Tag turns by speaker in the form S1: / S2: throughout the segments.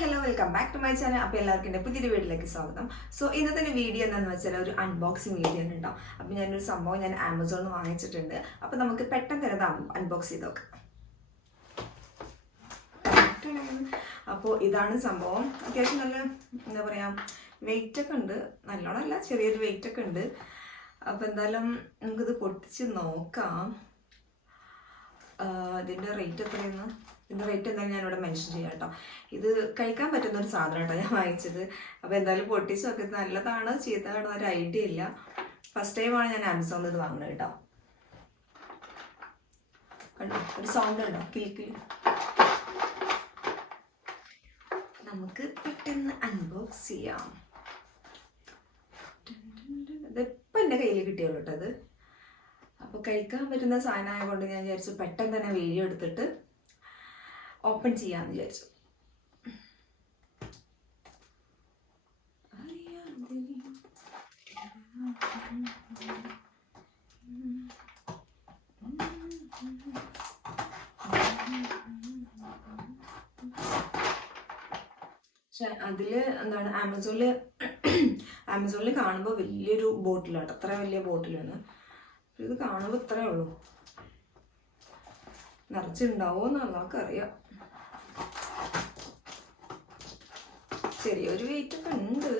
S1: Hello welcome back to my channel അപ്പോൾ എല്ലാവർക്കും എന്റെ പുതിയൊരു വീഡിയോയിലേക്ക് സ്വാഗതം. സോ ഇന്നത്തെ വീഡിയോ എന്താണെന്ന് വെച്ചാൽ ഒരു അൺബോക്സിങ് വീഡിയോ ആണ് കേട്ടോ അപ്പോൾ ഞാനൊരു സംഭവം ഞാൻ ആമസോണിൽ വാങ്ങിച്ചിട്ടുണ്ട്. അപ്പോൾ നമുക്ക് പെട്ടെന്ന് തന്നെ അൺബോക്സ് ചെയ്ത് നോക്കാം. അപ്പോൾ ഇതാണ് സംഭവം. അത്യാവശ്യം നല്ല എന്താ പറയുക വെയിറ്റ് ഒക്കെ ഉണ്ട്. നല്ലോണം അല്ല ചെറിയൊരു വെയിറ്റ് ഒക്കെ ഉണ്ട്. അപ്പോൾ എന്തായാലും നമുക്കിത് പൊട്ടിച്ച് നോക്കാം. ഇതിന്റെ റേറ്റ് എത്രയെന്ന്? ഇതിന്റെ റേറ്റ് എന്തായാലും ഞാനിവിടെ മെൻഷൻ ചെയ്യാം കേട്ടോ. ഇത് കഴിക്കാൻ പറ്റുന്ന ഒരു സാധനം കേട്ടോ ഞാൻ വാങ്ങിച്ചത്. അപ്പോൾ എന്തായാലും പൊട്ടിച്ച് നോക്കി നല്ലതാണ്. ചീത്തതാണോ ഒരു ഐഡിയ ഇല്ല. ഫസ്റ്റ് ടൈമാണ് ഞാൻ ആമസോണിൽ ഇത് വാങ്ങുന്നത് കേട്ടോ. കണ്ടോ? ഒരു സൗണ്ട് ഉണ്ടോ കിൽക്കിൽ നമുക്ക് പെട്ടെന്ന് അൺബോക്സ് ചെയ്യാം. ഇതിപ്പോൾ എന്റെ കയ്യിൽ കിട്ടിയുള്ളൂ കേട്ടോ അത് അപ്പോൾ കഴിക്കാൻ പറ്റുന്ന സാധനമായതുകൊണ്ട് ഞാൻ വിചാരിച്ചു പെട്ടെന്ന് തന്നെ വീഡിയോ എടുത്തിട്ട് ഓപ്പൺ ചെയ്യാമെന്ന് വിചാരിച്ചു. പക്ഷെ അതിൽ എന്താണ് ആമസോണിൽ ആമസോണിൽ കാണുമ്പോൾ വലിയൊരു ബോട്ടിലാണ്. അത്ര വലിയ ബോട്ടിലാണ്. ഇത് കാണുമ്പോൾ ഇത്രേ ഉള്ളൂ. നിറച്ചുണ്ടാവോ എന്ന് അറിയാം ചെറിയൊരു വെയിറ്റ് ഒക്കെ ഉണ്ട്.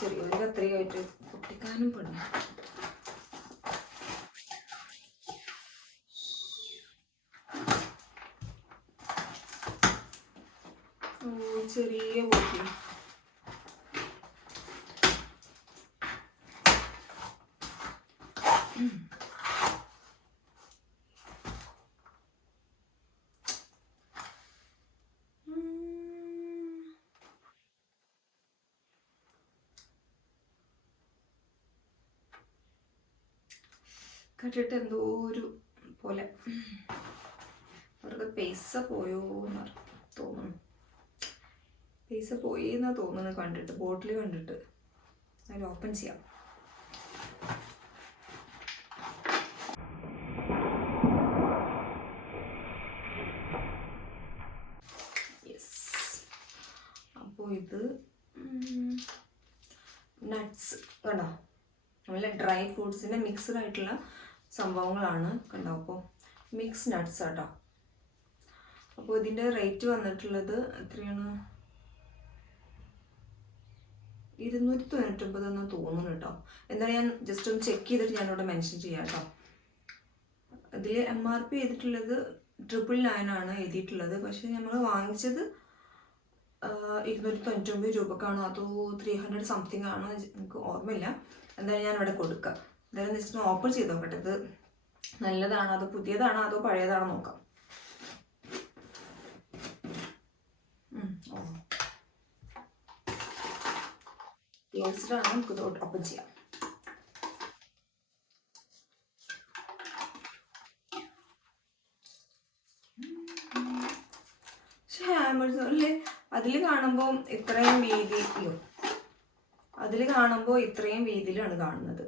S1: ചെറിയൊരു കത്രികയായിട്ട് പൊട്ടിക്കാനും പെണ്ണു ചെറിയ ബോട്ടിൽ കണ്ടിട്ട് എന്തോ ഒരു പോലെ. അവർക്ക് പൈസ പോയോ എന്ന് തോന്നുന്നു. പൈസ പോയി എന്നാ തോന്നുന്നു കണ്ടിട്ട് ബോട്ടിൽ കണ്ടിട്ട്. അതിൽ ഓപ്പൺ ചെയ്യാം. അപ്പോൾ ഇത് നട്ട്സ് കണ്ടോ? നമ്മളെ ഡ്രൈ ഫ്രൂട്ട്സിന്റെ മിക്സ്ഡ് ആയിട്ടുള്ള സംഭവങ്ങളാണ് കണ്ടോ. അപ്പോൾ മിക്സ് നട്ട്സ് ആട്ടോ. അപ്പോൾ ഇതിന്റെ റേറ്റ് വന്നിട്ടുള്ളത് എത്രയാണ്? ഇരുന്നൂറ്റി തൊണ്ണൂറ്റൊമ്പത് എന്ന് തോന്നുന്നു കേട്ടോ. എന്തായാലും ഞാൻ ജസ്റ്റ് ഒന്ന് ചെക്ക് ചെയ്തിട്ട് ഞാനിവിടെ മെൻഷൻ ചെയ്യാം കേട്ടോ. ഇതിൽ എം ആർ പി ചെയ്തിട്ടുള്ളത് ട്രിപ്പിൾ നയൻ ആണ് എഴുതിയിട്ടുള്ളത്. പക്ഷേ നമ്മൾ വാങ്ങിച്ചത് ഇരുന്നൂറ്റി തൊണ്ണൂറ്റൊമ്പത് രൂപക്കാണോ? അതോ ത്രീ ഹൺഡ്രഡ് സംതിങ് ആണോ എനിക്ക് ഓർമ്മയില്ല. എന്തായാലും ഞാനിവിടെ കൊടുക്കാം. എന്തായാലും ജസ്റ്റ് ഒന്ന് ഓപ്പൺ ചെയ്ത്? നോക്കട്ടെ ഇത് നല്ലതാണോ അതോ പുതിയതാണോ അതോ പഴയതാണോ നോക്കാം. ക്ലോസ്ഡാണ് നമുക്ക് ഓപ്പൺ ചെയ്യാം. പക്ഷേ ആമസോണിൽ അതിൽ കാണുമ്പോൾ ഇത്രയും വീതിയിലും അതിൽ കാണുമ്പോൾ ഇത്രയും വീതിയിലാണ് കാണുന്നത്.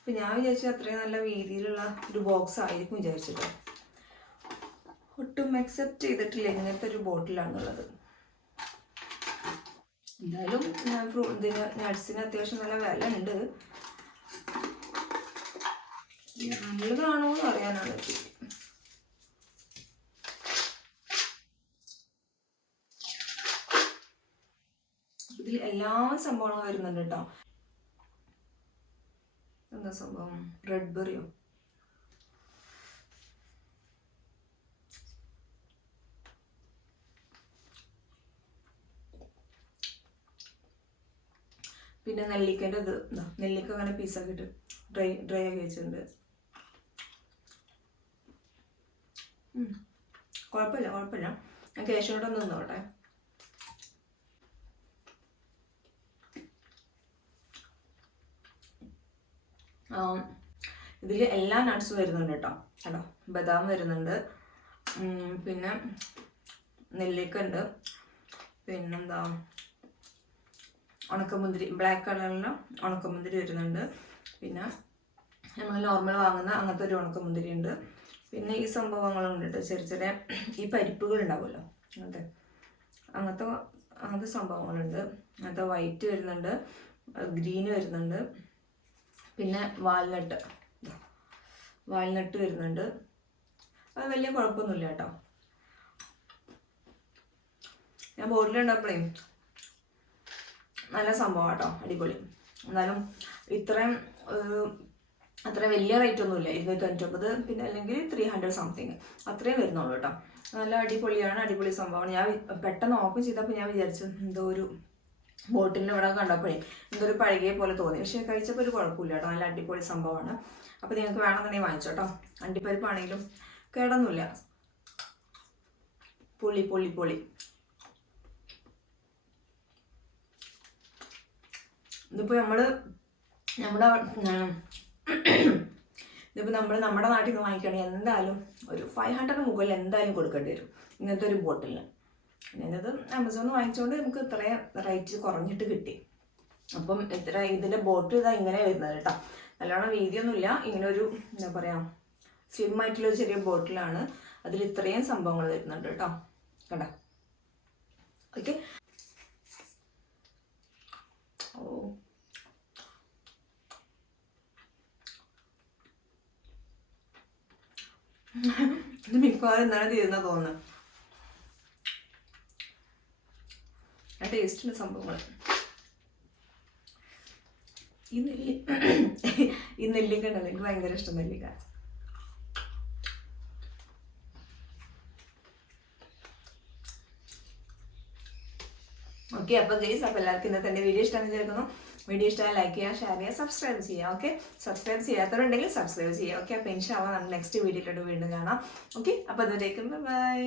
S1: അപ്പം ഞാൻ വിചാരിച്ചു അത്രയും നല്ല വീതിയിലുള്ള ഒരു ബോക്സ് ആയിരിക്കും വിചാരിച്ചത്. ഒട്ടും അക്സെപ്റ്റ് ചെയ്തിട്ടില്ല ഇങ്ങനത്തെ ഒരു ബോട്ടിലാണുള്ളത്. എന്തായാലും ഞാൻ ഫ്രൂ ഇതിന് നട്സിന് അത്യാവശ്യം നല്ല വില ഉണ്ട് നല്ലതാണോ എന്ന് അറിയാനാണ് ഇത്. ഇതിൽ എല്ലാ സംഭവങ്ങളും വരുന്നുണ്ട് കേട്ടോ. എന്താ സംഭവം? റെഡ് ബെറിയോ പിന്നെ നെല്ലിക്കന്റെ ഇത്. നെല്ലിക്ക അങ്ങനെ പീസാക്കിയിട്ട് ഡ്രൈ ഡ്രൈ ആക്കി വെച്ചിട്ടുണ്ട്. കുഴപ്പമില്ല കുഴപ്പമില്ല. ഞാൻ കേശവനോട് നിന്നോട്ടെ. ഇതിൽ എല്ലാ നട്ട്സും വരുന്നുണ്ട് കേട്ടോ കേട്ടോ ബദാം വരുന്നുണ്ട്. പിന്നെ നെല്ലിക്ക ഉണ്ട് പിന്നെന്താ? ഉണക്കമുന്തിരി ബ്ലാക്ക് കളറിന് ഉണക്കമുന്തിരി വരുന്നുണ്ട്. പിന്നെ നമ്മൾ നോർമൽ വാങ്ങുന്ന അങ്ങനത്തെ ഒരു ഉണക്കമുന്തിരി ഉണ്ട് പിന്നെ ഈ സംഭവങ്ങളുണ്ട് കേട്ടോ ചെറിയ ചെറിയ ഈ പരിപ്പുകൾ ഉണ്ടാവുമല്ലോ? അങ്ങനത്തെ. അങ്ങനത്തെ അങ്ങനത്തെ സംഭവങ്ങളുണ്ട്. അങ്ങനത്തെ വൈറ്റ് വരുന്നുണ്ട്. ഗ്രീൻ വരുന്നുണ്ട്. പിന്നെ വാൽനട്ട്. വാൽനട്ട് വരുന്നുണ്ട്. അത് വലിയ കുഴപ്പമൊന്നുമില്ല കേട്ടോ. ഞാൻ ബോർഡിലുണ്ടപ്പോഴേ നല്ല സംഭവം കേട്ടോ അടിപൊളി. എന്നാലും ഇത്രയും അത്ര വലിയ റേറ്റ് ഒന്നുമില്ല. ഇരുന്നൂറ്റി തൊണ്ണൂറ്റൊമ്പത് പിന്നെ അല്ലെങ്കിൽ ത്രീ ഹൺഡ്രഡ് സംതിങ് അത്രയും വരുന്നുള്ളൂ കേട്ടോ. നല്ല അടിപൊളിയാണ് അടിപൊളി സംഭവമാണ്. ഞാൻ പെട്ടെന്ന് ഓപ്പൺ ചെയ്തപ്പോൾ ഞാൻ വിചാരിച്ചു എന്തോ ഒരു ബോട്ടിലിന്റെ ഇവിടെ കണ്ടപ്പോഴേ എന്തൊരു പഴകിയ പോലെ തോന്നി. പക്ഷേ കഴിച്ചപ്പോൾ ഒരു കുഴപ്പമില്ല കേട്ടോ. നല്ല അടിപൊളി സംഭവമാണ്. അപ്പോൾ നിങ്ങൾക്ക് വേണമെന്നുണ്ടെങ്കിൽ വാങ്ങിച്ചോ കേട്ടോ. അണ്ടിപ്പരിപ്പാണെങ്കിലും കേടൊന്നുമില്ല. പൊളി പൊളി പൊളി. ഇതിപ്പോൾ നമ്മൾ നമ്മുടെ ഇതിപ്പോൾ നമ്മൾ നമ്മുടെ നാട്ടിൽ നിന്ന് വാങ്ങിക്കുകയാണെങ്കിൽ എന്തായാലും ഒരു ഫൈവ് ഹൺഡ്രഡ് മുകളിൽ എന്തായാലും കൊടുക്കേണ്ടി വരും. ഇങ്ങനത്തെ ഒരു ബോട്ടിലിന്. ഞാനത് ആമസോണിൽ വാങ്ങിച്ചുകൊണ്ട് നമുക്ക് ഇത്രയും റേറ്റ് കുറഞ്ഞിട്ട് കിട്ടി. അപ്പം ഇത്ര ഇതിന്റെ ബോട്ടിൽ ഇതാ ഇങ്ങനെ വരുന്നത് കേട്ടോ. നല്ലോണം വീതിയൊന്നുമില്ല. ഇങ്ങനെ ഒരു എന്താ പറയുക സ്ലിം ആയിട്ടുള്ള ചെറിയ ബോട്ടിലാണ് അതിൽ ഇത്രയും സംഭവങ്ങൾ വരുന്നുണ്ട് കേട്ടോ. കണ്ട? ഓക്കെ. ഓ. ഇത് മിക്കവാറും എന്താണ് തീരുന്ന തോന്നുന്നു. ആ ടേസ്റ്റിന്റെ സംഭവങ്ങൾ ഈ നെല്ലി ഈ നെല്ലിക്ക എനിക്ക് ഭയങ്കര ഇഷ്ടം നെല്ലിക്ക. ഓക്കെ അപ്പോൾ ഗൈസ് അപ്പോൾ എല്ലാവർക്കും ഇന്നത്തെ എന്റെ വീഡിയോ ഇഷ്ടമാണെന്ന് വിചാരിക്കുന്നു. വീഡിയോ ഇഷ്ടമായി ലൈക്ക് ചെയ്യുക ഷെയർ ചെയ്യുക സബ്സ്ക്രൈബ് ചെയ്യുക ഓക്കെ സബ്സ്ക്രൈബ് ചെയ്യാത്തവരുണ്ടെങ്കിൽ സബ്സ്ക്രൈബ് ചെയ്യുക ഓക്കെ അപ്പോൾ ഇൻഷാല്ല നമ്മൾ നെക്സ്റ്റ് വീഡിയോയിലോട്ട് വീണ്ടും കാണാം. ഓക്കെ അപ്പോൾ അതുവരേക്കും ബൈ